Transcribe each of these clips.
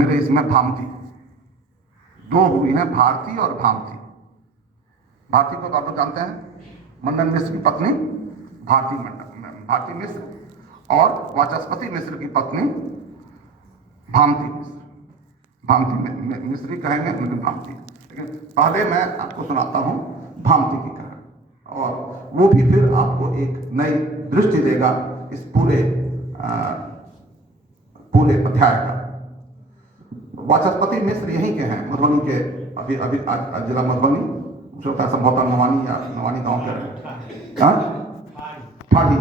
मेरे इसमें भामती दो हुई हैं, भारती और भामती। भारती को तो आप लोग जानते हैं, मंडन मिश्र की पत्नी भारती मिश्र, और वाचस्पति मिश्र की पत्नी भामती मिश्र। भामती मिश्री कहेंगे, लेकिन भामती। लेकिन पहले मैं आपको सुनाता हूँ भामती की कहानी, और वो भी फिर आपको एक नई दृष्टि देगा इस पूरे अध्याय का। वाचस्पति मिश्र यहीं के हैं, मधुबनी के, अभी आज जिला मधुबनी, मुझे लगता है संभवतः नवानी गांव के रहे। ठाड़ी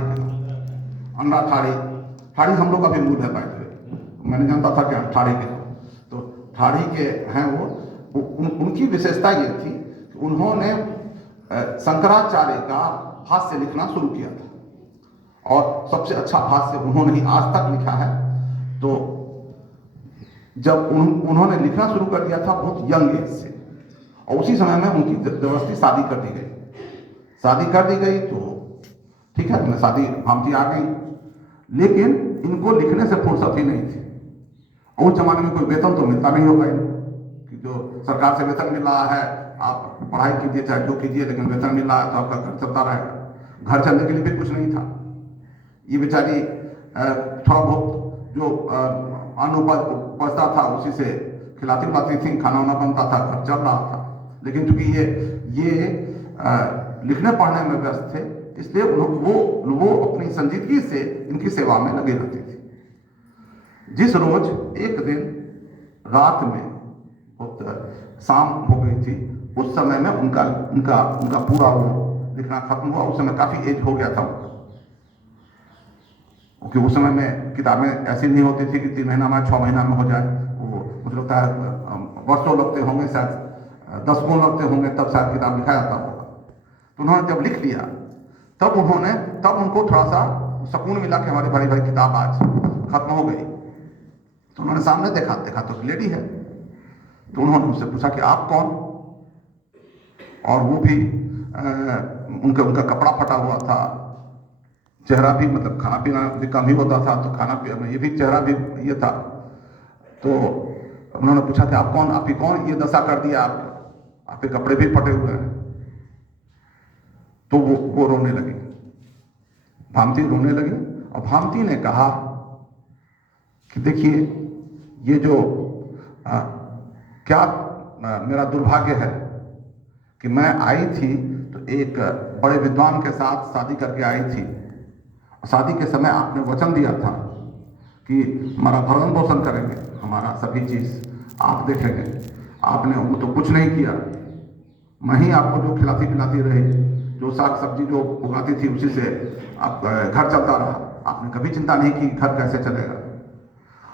के अंडा ठाड़ी हम लोग का भी मूल है बैठे, मैंने जानता था कि ठाड़ी के, तो ठाड़ी के हैं वो। उनकी विशेषता ये थी कि उन्होंने शंकराचार्य का भाष्य लिखना शुरू किया था, और सबसे अच्छा भाष्य उन्होंने ही आज तक लिखा है। तो जब उन्होंने लिखना शुरू कर दिया था बहुत यंग एज से, और उसी समय में उनकी जबरदस्ती शादी कर दी गई। तो ठीक है, मैं शादी भामती आ गई, लेकिन इनको लिखने से फुर्सत ही नहीं थी। और उस जमाने में कोई वेतन तो मिलता नहीं होगा इनको, कि जो सरकार से वेतन मिल रहा है, आप पढ़ाई कीजिए चाहे जो कीजिए, लेकिन वेतन मिल रहा है तो आपका घर चलता रहेगा। घर चलने के लिए भी कुछ नहीं था। ये बेचारी थोड़ा बहुत जो अन्न उपजता था उसी से खिलाती पिलाती थी, खाना वाना बनता था, घर चल रहा था। लेकिन चूंकि ये लिखने पढ़ने में व्यस्त थे, इसलिए वो अपनी संजीदगी से इनकी सेवा में लगे रहती थी। जिस रोज एक दिन रात में बहुत शाम हो गई थी, उस समय में उनका पूरा वो लिखना खत्म हुआ। उस समय काफी एज हो गया था उनका, क्योंकि उस समय में किताबें ऐसी नहीं होती थी कि 3 महीना में 6 महीना में हो जाए। वो मुझे लगता है वर्षों लगते होंगे, शायद 10 गुण लगते होंगे, तब शायद किताब लिखा जाता होगा। तो उन्होंने जब लिख लिया तब उनको थोड़ा सा सुकून मिला कि हमारी भारी किताब आज खत्म हो गई। तो उन्होंने सामने देखा तो एक लेडी है। तो उन्होंने मुझसे पूछा कि आप कौन? और वो भी उनका कपड़ा फटा हुआ था, चेहरा भी, मतलब खाना पीना भी कम ही होता था, तो खाना पीना ये भी चेहरा भी ये था। तो उन्होंने पूछा कि आप कौन, आप ही कौन, ये दशा कर दिया आपके कपड़े भी फटे हुए हैं। तो वो रोने लगी, भामती रोने लगी, और भामती ने कहा कि देखिए, ये जो क्या मेरा दुर्भाग्य है कि मैं आई थी तो एक बड़े विद्वान के साथ शादी करके आई थी। शादी के समय आपने वचन दिया था कि हमारा भरण पोषण करेंगे, हमारा सभी चीज आप देखेंगे। आपने वो तो कुछ नहीं किया। मैं ही आपको जो खिलाती पिलाती रही, जो साग सब्जी जो उगाती थी उसी से आप घर चलता रहा। आपने कभी चिंता नहीं की घर कैसे चलेगा।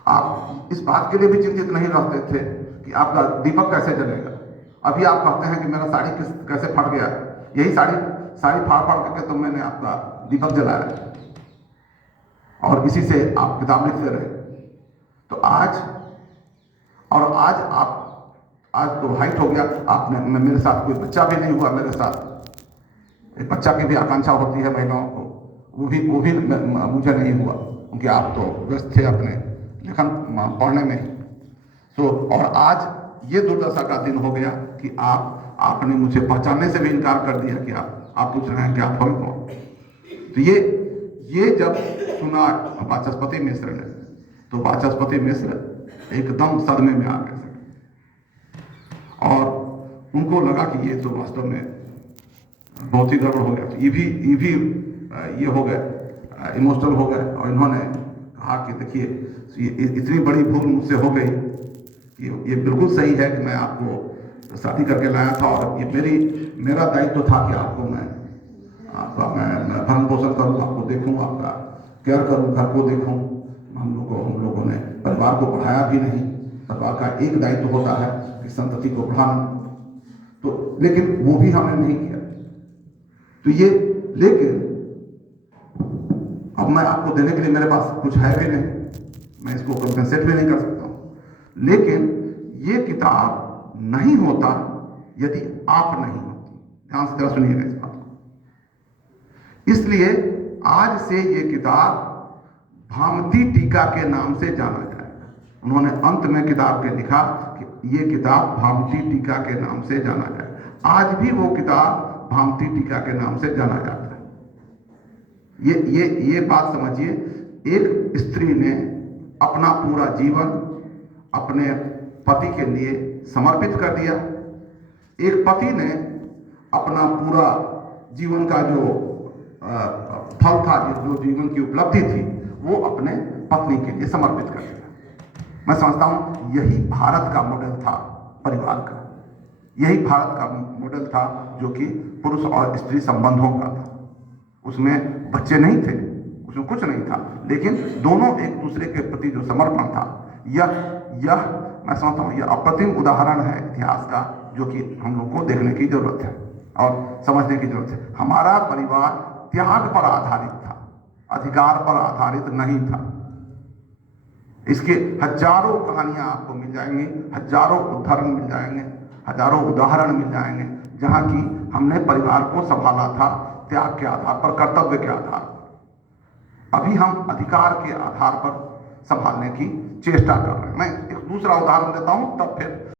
आप इस बात के लिए भी चिंतित नहीं रहते थे कि आपका दीपक कैसे जलेगा। अभी आप कहते हैं कि मेरा साड़ी कैसे फट गया। यही साड़ी फाड़ करके तो मैंने आपका दीपक जलाया, और इसी से आप किताब लिखते रहे। तो आज तो हाइट हो गया, आपने मेरे साथ कोई बच्चा भी नहीं हुआ। मेरे साथ एक बच्चा की भी आकांक्षा होती है महिलाओं को, वो भी मुझे नहीं हुआ, क्योंकि आप तो व्यस्त थे अपने लेखन पढ़ने में। तो और आज ये दुर्दशा का दिन हो गया कि आपने मुझे पहचानने से भी इनकार कर दिया कि आप पूछ रहे हैं कि आप हो कौन। तो ये जब सुना वाचस्पति मिश्र ने, तो वाचस्पति मिश्र एकदम सदमे में आ गए, और उनको लगा कि ये तो वास्तव में बहुत ही गड़बड़ हो गया। तो ये भी ये हो गए, इमोशनल हो गए, और इन्होंने कहा कि देखिए, इतनी बड़ी भूल मुझसे हो गई कि ये बिल्कुल सही है कि मैं आपको शादी करके लाया था, और ये मेरा दायित्व था कि आपको मैं भरण पोषण करूँ, आपको देखूँ, आपका केयर करूँ, घर को देखूँ। हम लोगों ने परिवार को पढ़ाया भी नहीं। परिवार का एक दायित्व होता है कि संतति को बढ़ाना, तो लेकिन वो भी हमने नहीं किया। तो ये, लेकिन अब मैं आपको देने के लिए मेरे पास कुछ है भी नहीं, मैं इसको कंपेंसेट भी नहीं कर सकता हूँ। लेकिन ये किताब नहीं होता यदि आप नहीं होती। ध्यान से जरा सुनिएगा इस बात को। इसलिए आज से ये किताब भामती टीका के नाम से जाना जाएगा। उन्होंने अंत में किताब के लिखा कि ये किताब भामती टीका के नाम से जाना जाए। आज भी वो किताब भामती टीका के नाम से जाना जाता है। ये बात समझिए, एक स्त्री ने अपना पूरा जीवन अपने पति के लिए समर्पित कर दिया। एक पति ने अपना पूरा जीवन का जो फल था, जो जीवन की उपलब्धि थी, वो अपने पत्नी के लिए समर्पित कर दिया। मैं समझता हूं यही भारत का मॉडल था परिवार का, यही भारत का मॉडल था जो कि पुरुष और स्त्री संबंधों का था। उसमें बच्चे नहीं थे, उसमें कुछ नहीं था, लेकिन दोनों एक दूसरे के प्रति जो समर्पण था, यह मैं समझता हूँ यह अप्रतिम उदाहरण है इतिहास का, जो कि हम लोग को देखने की जरूरत है और समझने की जरूरत है। हमारा परिवार त्याग पर आधारित था, अधिकार पर आधारित नहीं था। इसके हजारों कहानियां आपको मिल जाएंगी, हजारों उदाहरण मिल जाएंगे, हजारों उदाहरण मिल जाएंगे जहां की हमने परिवार को संभाला था त्याग के आधार पर, कर्तव्य के आधार पर। अभी हम अधिकार के आधार पर संभालने की चेष्टा कर रहे हैं। मैं एक दूसरा उदाहरण देता हूं, तब फिर